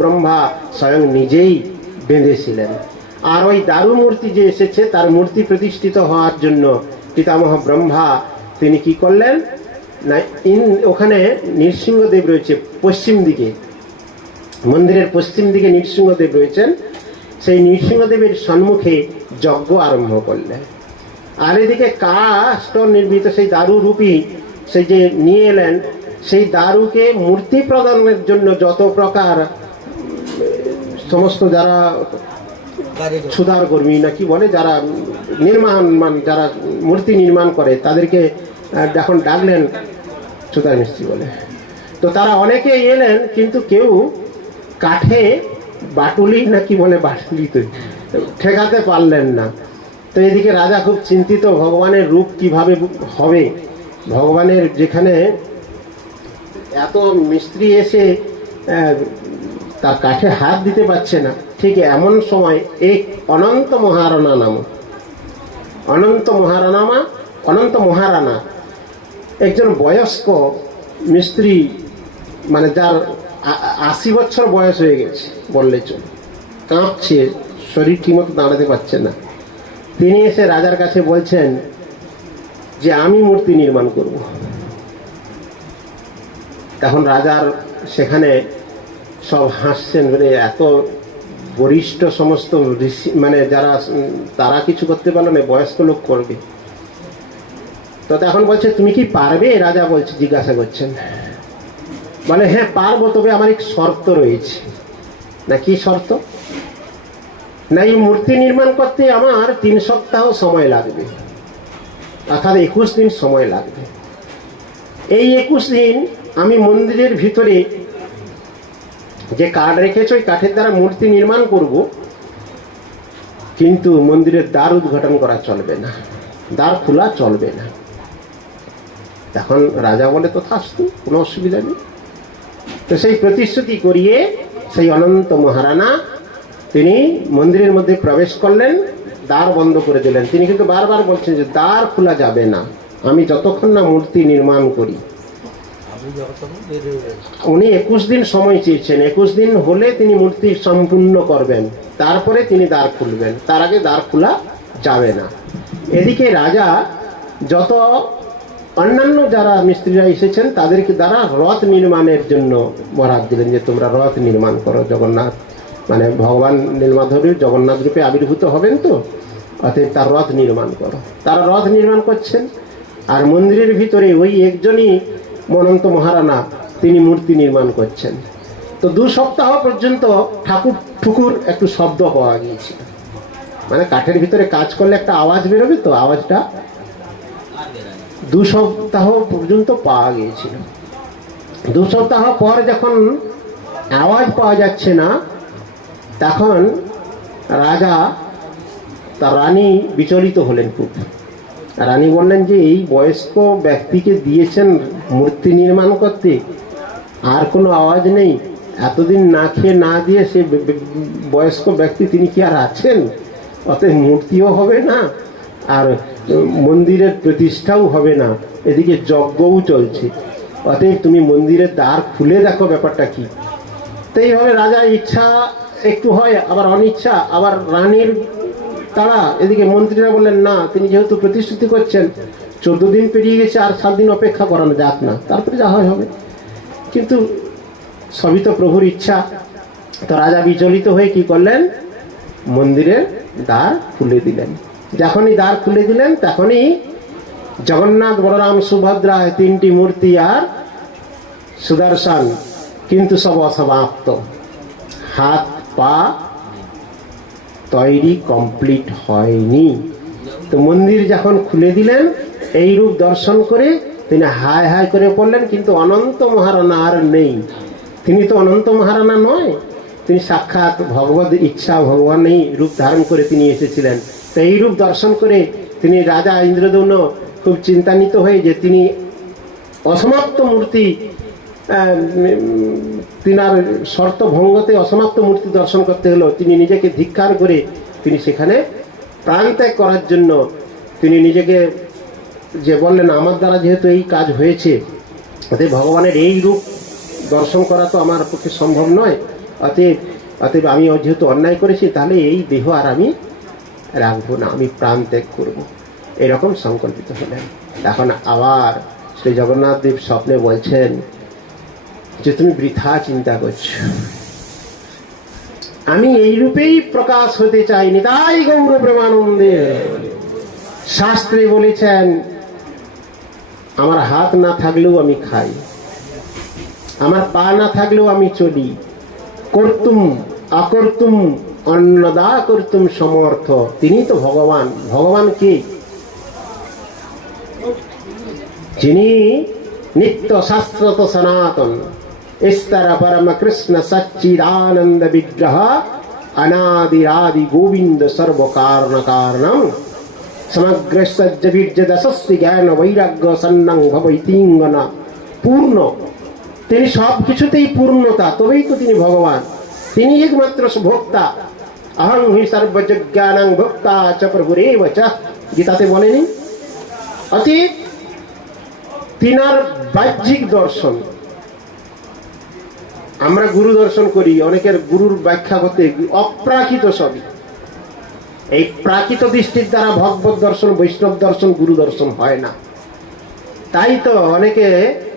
ব্রহ্মা স্বয়ং নিজেই বেঁধেছিলেন। আর ওই দারু মূর্তি যে এসেছে তার মূর্তি প্রতিষ্ঠিত হওয়ার জন্য পিতামহ ব্রহ্মা তিনি কি করলেন না, ওখানে নৃসিংহদেব রয়েছে পশ্চিম দিকে, মন্দিরের পশ্চিম দিকে নৃসিংহদেব রয়েছেন। সেই নৃসিংহদেবের সম্মুখে যজ্ঞ আরম্ভ করলেন। আর এদিকে কাষ্ঠ নির্মিত সেই দারু রূপী সেই যে নিয়ে এলেন, সেই দারুকে মূর্তি প্রদানের জন্য যত প্রকার সমস্ত যারা সুধার কর্মী না কি বলে, যারা যারা মূর্তি নির্মাণ করে তাদেরকে এখন ডাকলেন সুধার মিস্ত্রি বলে। তো তারা অনেকে এলেন, কিন্তু কেউ কাঠে বাটুলি না কি বলে, বাটুলি তো ঠেকাতে পারলেন না। তো এদিকে রাজা খুব চিন্তিত, ভগবানের রূপ কিভাবে হবে, ভগবানের যেখানে এত মিস্ত্রি এসে তার কাঠে হাত দিতে পারছে না। ঠিক এমন সময় এক অনন্ত মহারানা একজন বয়স্ক মিস্ত্রি, মানে যার 80 বছর বয়স হয়ে গেছে বললে চলে, কাঁপছে, শরীর ঠিকমতো দাঁড়াতে পারছে না। তিনি এসে রাজার কাছে বলছেন যে আমি মূর্তি নির্মাণ করব। তখন রাজার সেখানে সব হাসছেন, বলে এত বরিষ্ঠ সমস্ত ঋষি মানে যারা, তারা কিছু করতে পারলো না, বয়স্ক লোক করবে। তো তখন বলছে তুমি কি পারবে? রাজা বলছে, জিজ্ঞাসা করছেন, বলে হ্যাঁ পারবো, তবে আমার এক শর্ত রয়েছে। না কি শর্ত? না এই মূর্তি নির্মাণ করতে আমার 3 সপ্তাহ সময় লাগবে, অর্থাৎ 21 দিন সময় লাগবে। এই 21 দিন আমি মন্দিরের ভিতরে যে কাঠ রেখেছ ওই কাঠের দ্বারা মূর্তি নির্মাণ করব, কিন্তু মন্দিরের দ্বার উদ্ঘাটন করা চলবে না, দ্বার খোলা চলবে না। তখন রাজা বলে তথাস্তু, কোনো অসুবিধা নেই। তো সেই প্রতিশ্রুতি করিয়ে সেই অনন্ত মহারানা তিনি মন্দিরের মধ্যে প্রবেশ করলেন, দ্বার বন্ধ করে দিলেন। তিনি কিন্তু বারবার বলছেন যে দ্বার খোলা যাবে না, আমি যতক্ষণ না মূর্তি নির্মাণ করি। উনি 21 দিন সময় চেয়েছেন, 21 দিন হলে তিনি মূর্তি সম্পূর্ণ করবেন, তারপরে তিনি দ্বার খুলবেন, তার আগে দ্বার খোলা যাবে না। এদিকে রাজা যত অন্যান্য যারা মিস্ত্রিরা এসেছেন তাদেরকে দ্বারা রথ নির্মাণের জন্য বরাদ দিলেন, যে তোমরা রথ নির্মাণ করো। জগন্নাথ মানে ভগবান নীলমাধবী জগন্নাথ রূপে আবির্ভূত হবেন, তো অতএব তার রথ নির্মাণ করো। তারা রথ নির্মাণ করছেন, আর মন্দিরের ভিতরে ওই একজনই অনন্ত মহারানা তিনি মূর্তি নির্মাণ করছেন। তো 2 সপ্তাহ পর্যন্ত ঠাকুর একটু শব্দ পাওয়া গিয়েছিল, মানে কাঠের ভিতরে কাজ করলে একটা আওয়াজ বেরোবে, তো আওয়াজটা 2 সপ্তাহ পর্যন্ত পাওয়া গিয়েছিল। 2 সপ্তাহ পর যখন আওয়াজ পাওয়া যাচ্ছে না, তখন রাজা তার রানী বিচলিত হলেন খুব। রানী বললেন যে এই বয়স্ক ব্যক্তিকে দিয়েছেন মূর্তি নির্মাণ করতে, আর কোনো আওয়াজ নেই, এতদিন না খেয়ে না দিয়ে সে বয়স্ক ব্যক্তি তিনি কি আর আছেন? অতএব মূর্তিও হবে না, আর মন্দিরের প্রতিষ্ঠাও হবে না, এদিকে যজ্ঞও চলছে, অতএব তুমি মন্দিরের দ্বার খুলে দেখো ব্যাপারটা কি। তো এইভাবে রাজা ইচ্ছা একটু হয়, আবার অনিচ্ছা, আবার রানীর তারা। এদিকে মন্ত্রীরা বললেন না, তিনি যেহেতু প্রতিশ্রুতি করছেন, 14 দিন পেরিয়ে গেছে, আর 7 দিন অপেক্ষা করানো যাক না, তারপরে যা হয় হবে। কিন্তু সবই তো প্রভুর ইচ্ছা। তো রাজা বিচলিত হয়ে কি করলেন, মন্দিরের দ্বার খুলে দিলেন। যখনই দ্বার খুলে দিলেন তখনই জগন্নাথ, বলরাম, সুভদ্রা 3টি মূর্তি আর সুদর্শন, কিন্তু সব অসমাপ্ত, হাত পা তৈরি কমপ্লিট হয়নি। তো মন্দির যখন খুলে দিলেন, এই রূপ দর্শন করে তিনি হায় হায় করে পড়লেন, কিন্তু অনন্ত মহারানা আর নেই। তিনি তো অনন্ত মহারানা নয়, তিনি সাক্ষাৎ ভগবত ইচ্ছা, ভগবানই রূপ ধারণ করে তিনি এসেছিলেন। তো এই রূপ দর্শন করে তিনি রাজা ইন্দ্রদম্ন খুব চিন্তান্বিত হয়ে, যে তিনি অসমাপ্ত মূর্তি, তিনার শর্ত ভঙ্গতে অসমাপ্ত মূর্তি দর্শন করতে হলো, তিনি নিজেকে ধিক্কার করে তিনি সেখানে প্রাণত্যাগ করার জন্য তিনি নিজেকে যে বললেন, আমার দ্বারা যেহেতু এই কাজ হয়েছে, অতএব ভগবানের এই রূপ দর্শন করা তো আমার পক্ষে সম্ভব নয়, অতএব অতএব আমি যেহেতু অন্যায় করেছি, তাহলে এই দেহ আর আমি রাখবো না, আমি প্রাণ ত্যাগ করবো, এরকম সংকল্পিত হলেন। এখন আবার শ্রী জগন্নাথ দেব স্বপ্নে বলছেন যে তুমি বৃথা চিন্তা করছো, আমি এই রূপেই প্রকাশ হতে চাইনি, তাই গৌর প্রেমানন্দে। শাস্ত্রে বলেছেন আমার হাত না থাকলেও আমি খাই, আমার পা না থাকলেও আমি চলি, কর্তুম আকর্তুম অন্নদা কর্তুম সমর্থ। তিনি তো ভগবান। ভগবান কে? যিনি নিত্য শাস্ত্রত সনাতন ईश्वर परम कृष्ण सच्चिदानंद विग्रह अनादिरादि गोविंद सर्व कारण कारणम समग्र सज्ज बीर्जदशस्ति ज्ञान वैराग्य सन्नं भवैतिंगना पूर्ण। তিনি সব কিছুতেই পূর্ণতা, তবেই তো তিনি ভগবান। তিনি একমাত্র ভোক্তা। अहं हि सर्वज्ञानं भोक्ता च प्रभुरेव च, গীতাতে বলেনি? অতএব তিনার বাহ্যিক দর্শন, আমরা গুরু দর্শন করি, অনেকের গুরুর ব্যাখ্যা করতে অপ্রাকৃত সবই। এই প্রাকৃত দৃষ্টির দ্বারা ভগবত দর্শন, বৈষ্ণব দর্শন, গুরু দর্শন হয় না। তাই তো অনেকে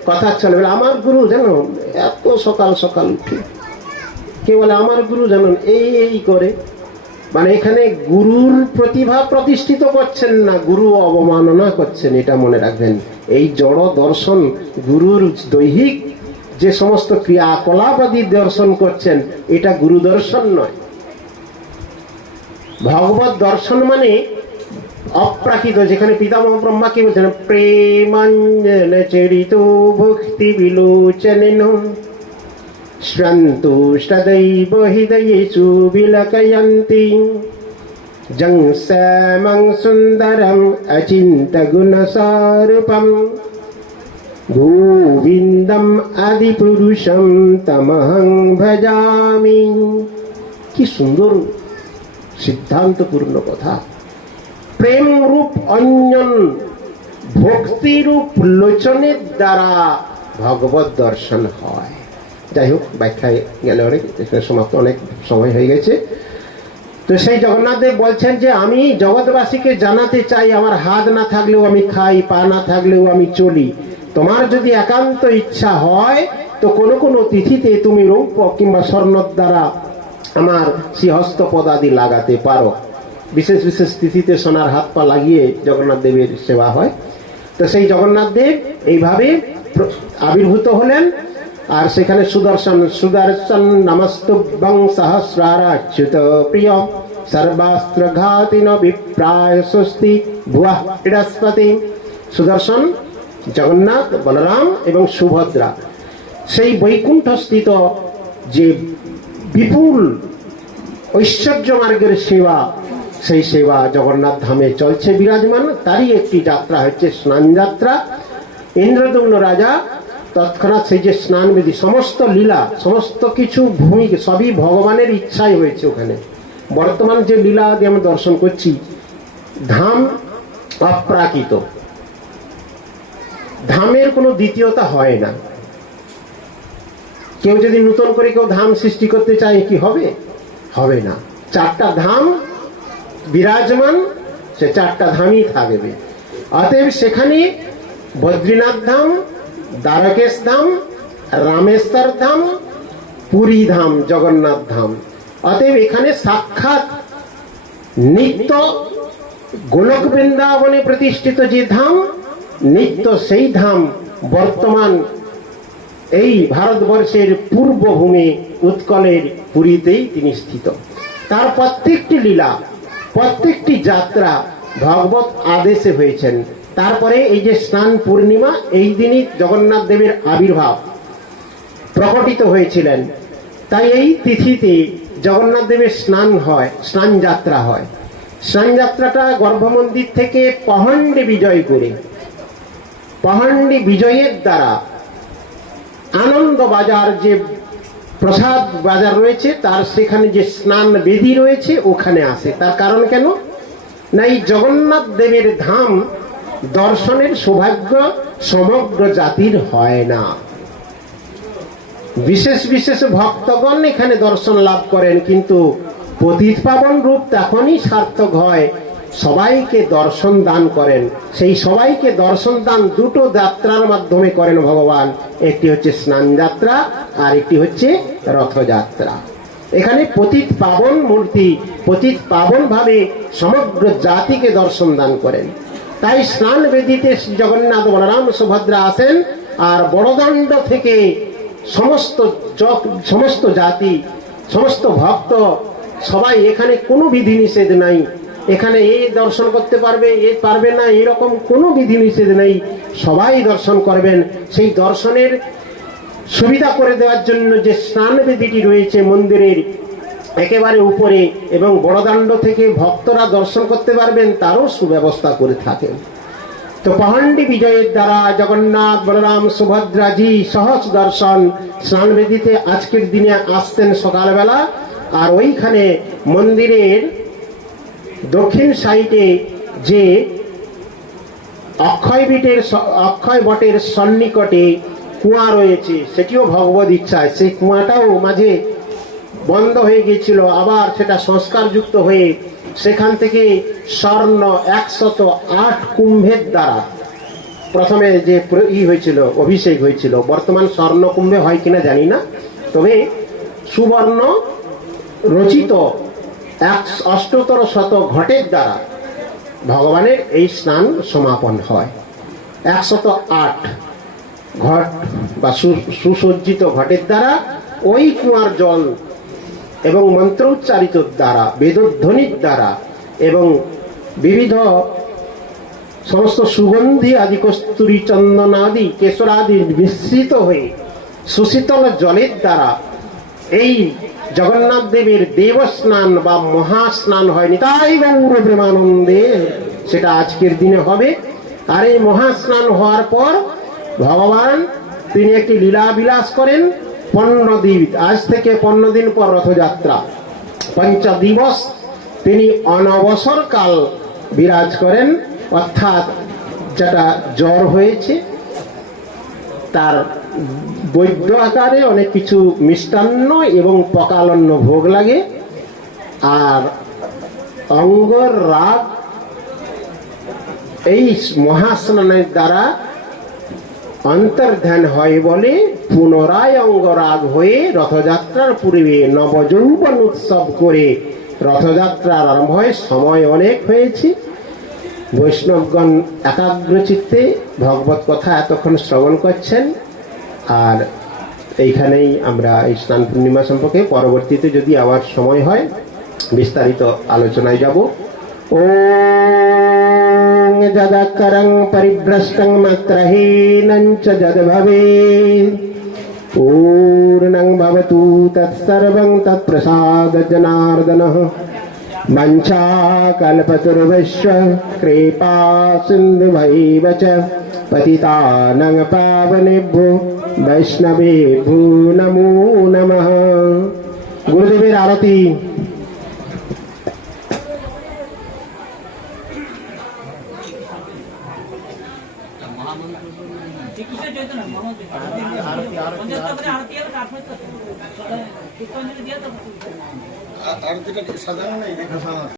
কথা চলে বলে আমার গুরু জানো এত সকাল সকাল উঠে, কে বলে আমার গুরু জানুন এই করে, মানে এখানে গুরুর প্রতিভা প্রতিষ্ঠিত করছেন না, গুরু অবমাননা করছেন। এটা মনে রাখবেন। এই জড় দর্শন, গুরুর দৈহিক যে সমস্ত ক্রিয়াকলাপাদি দর্শন করছেন, এটা গুরু দর্শন নয়। ভগবত দর্শন মানে অপ্রাকৃত, যেখানে পিতামহ ব্রহ্মা কি বলছেন, প্রেমাঞ্জন চরিত ভক্তি বিলোচনেন সন্তুষ্টদৈব হৃদয়েষু বিলকয়ন্তি জং শ্যামং সুন্দরম অচিন্ত গুণস্বরূপম গোবিন্দম আদিপুরুষম তমহং ভজামি। কি সুন্দর সিদ্ধান্তপূর্ণ কথা। প্রেম রূপ অঞ্জন, ভক্তি রূপ লোচনের দ্বারা ভগবত দর্শন হয়। যাই হোক, ব্যাখ্যায় গেলে অনেক সমাপ্ত, অনেক সময় হয়ে গেছে। তো সেই জগন্নাথ দেব বলছেন যে আমি জগৎবাসীকে জানাতে চাই আমার হাত না থাকলেও আমি খাই, পা না থাকলেও আমি চলি। তোমার যদি একান্ত ইচ্ছা হয় তো কোনো কোনো তিথিতে তুমি রৌপ্য কিংবা স্বর্ণর দ্বারা আমার শ্রীহস্ত পদাদি লাগাতে পারো। বিশেষ বিশেষ তিথিতে সোনার হাত পা লাগিয়ে জগন্নাথ দেবের সেবা হয়। তো সেই জগন্নাথ দেব এইভাবে আবির্ভূত হলেন। আর সেখানে সুদর্শন সুদর্শন নমস্তুভ্যং সহস্রারাচ্যুত প্রিয় সর্বাস্ত্র ঘাতিন বিপ্রায় স্বস্তি ভুয়াঃ বৃহস্পতি। সুদর্শন জগন্নাথ, বলরাম এবং সুভদ্রা সেই বৈকুণ্ঠস্থিত যে বিপুল ঐশ্বর্য মার্গের সেবা, সেই সেবা জগন্নাথ ধামে চলছে বিরাজমান। তারই একটি যাত্রা হচ্ছে স্নান যাত্রা। ইন্দ্রদম্ন রাজা তৎক্ষণাৎ সেই যে স্নান বিধি, সমস্ত লীলা, সমস্ত কিছু ভূমিকা সবই ভগবানের ইচ্ছাই হয়েছে ওখানে। বর্তমান যে লীলা আদি আমরা দর্শন করছি, ধাম অপ্রাকৃত, ধামের কোনো দ্বিতীয়তা হয় না। কেউ যদি নূতন করে কেউ ধাম সৃষ্টি করতে চায় কি হবে? হবে না। চারটা ধাম বিরাজমান, সে চারটা ধামই থাকবে। অতএব সেখানে বদ্রীনাথ ধাম, দ্বারকেশ ধাম, রামেশ্বর ধাম, পুরী ধাম, জগন্নাথ ধাম। অতএব এখানে সাক্ষাৎ নিত্য গোলক বৃন্দাবনে প্রতিষ্ঠিত যে ধাম, নিত্য সেই ধাম বর্তমান এই ভারতবর্ষের পূর্বভূমি উৎকলের পুরীতেই তিনি স্থিত। তার প্রত্যেকটি লীলা, প্রত্যেকটি যাত্রা ভগবত আদেশে হয়েছেন। তারপরে এই যে স্নান পূর্ণিমা, এই দিনই জগন্নাথ দেবের আবির্ভাব প্রকটিত হয়েছিলেন। তাই এই তিথিতে জগন্নাথ দেবের স্নান হয়, স্নান যাত্রা হয়। স্নান যাত্রাটা গর্ভমন্দির থেকে পাহান্ডি বিজয় করে, পাহান্ডি বিজয়ের দ্বারা আনন্দ বাজার যে প্রসাদ বাজার রয়েছে, তার সেখানে যে স্নান বেদি রয়েছে ওখানে আসে। তার কারণ কেন না, এই জগন্নাথ দেবের ধাম দর্শনের সৌভাগ্য সমগ্র জাতির হয় না। বিশেষ বিশেষ ভক্তগণ এখানে দর্শন লাভ করেন, কিন্তু পতিত পাবন রূপ তখনই সার্থক হয় সবাইকে দর্শন দান করেন। সেই সবাইকে দর্শন দান দুটো যাত্রার মাধ্যমে করেন ভগবান, একটি হচ্ছে স্নান যাত্রা আর একটি হচ্ছে রথযাত্রা। এখানে পতিত পাবন মূর্তি পতিত পাবন ভাবে সমগ্র জাতিকে দর্শন দান করেন। তাই স্নান বেদিতে জগন্নাথ বলরাম সুভদ্রা আসেন, আর বড়দণ্ড থেকে সমস্ত জাতি সমস্ত ভক্ত সবাই, এখানে কোনো বিধি নিষেধ নাই, এখানে এ দর্শন করতে পারবে এ পারবে না এরকম কোনো বিধি নিষেধ নেই, সবাই দর্শন করবেন। সেই দর্শনের সুবিধা করে দেওয়ার জন্য যে স্নান বেদিটি রয়েছে মন্দিরের একেবারে উপরে, এবং বড়দণ্ড থেকে ভক্তরা দর্শন করতে পারবেন তারও সুব্যবস্থা করে থাকেন। তো পাহান্ডি বিজয়ের দ্বারা জগন্নাথ বলরাম সুভদ্রাজি সহজ দর্শন স্নান বেদিতে আজকের দিনে আসতেন সকালবেলা। আর ওইখানে মন্দিরের দক্ষিণ সাইডে যে অক্ষয় বটের সন্নিকটে কুয়া রয়েছে, সেটিও ভগবত ইচ্ছায় সেই কুয়াটাও মাঝে বন্ধ হয়ে গিয়েছিল, আবার সেটা সংস্কারযুক্ত হয়ে সেখান থেকে স্বর্ণ 108 কুম্ভের দ্বারা প্রথমে যে হয়েছিল অভিষেক হয়েছিল। বর্তমান স্বর্ণ কুম্ভে হয় কিনা জানি না, তবে সুবর্ণ রচিত 108 ঘটের দ্বারা ভগবানের এই স্নান সমাপন হয়। 108 ঘট বা সুসজ্জিত ঘটের দ্বারা ওই কুয়ার জল এবং মন্ত্রোচ্চারিত দ্বারা বেদধ্বনির দ্বারা এবং বিবিধ সমস্ত সুগন্ধি আদি কস্তুরী চন্দন আদি কেশরাদি মিশ্রিত হয়ে সুশীতল জলের দ্বারা এই জগন্নাথ দেবের দেবস্নান বা মহাস্নান হয়নি, তাই গৌর প্রেমানন্দে সেটা আজকের দিনে হবে। আর এই মহাস্নান হওয়ার পর ভগবান তিনি একটি লীলা বিলাস করেন 15 দিন, আজ থেকে 15 দিন পর রথযাত্রা, 5 দিবস তিনি অনবসর কাল বিরাজ করেন। অর্থাৎ যেটা জ্বর হয়েছে তার বৈদ্য আকারে অনেক কিছু মিষ্টান্ন এবং পকালন্ন ভোগ লাগে, আর অঙ্গর রাগ এই মহাস্নানের দ্বারা অন্তর্ধান হয় বলে পুনরায় অঙ্গরাগ হয়ে রথযাত্রার পূর্বে নবযৌবন উৎসব করে রথযাত্রার আরম্ভ হয়। সময় অনেক হয়েছে, বৈষ্ণবগণ একাগ্রচিত্তে ভগবত কথা এতক্ষণ শ্রবণ করছেন। আর এইখানেই আমরা এই স্নান পূর্ণিমা সম্পর্কে পরবর্তীতে যদি আবার সময় হয় বিস্তারিত আলোচনায় যাব। ও যদাকরং পরিভ্রষ্টং মাত্রহীনং চ যদ্ভবেৎ পূর্ণং ভবতু তৎসর্বং তৎপ্রসাদ জনার্দনঃ। वंशाकल्पतरुभ्यश्च कृपा सिन्धुभैव च पतितानां पावनेभ्यो वैष्णवेभ्यो नमो नमः। गुरुदेवेर आरती।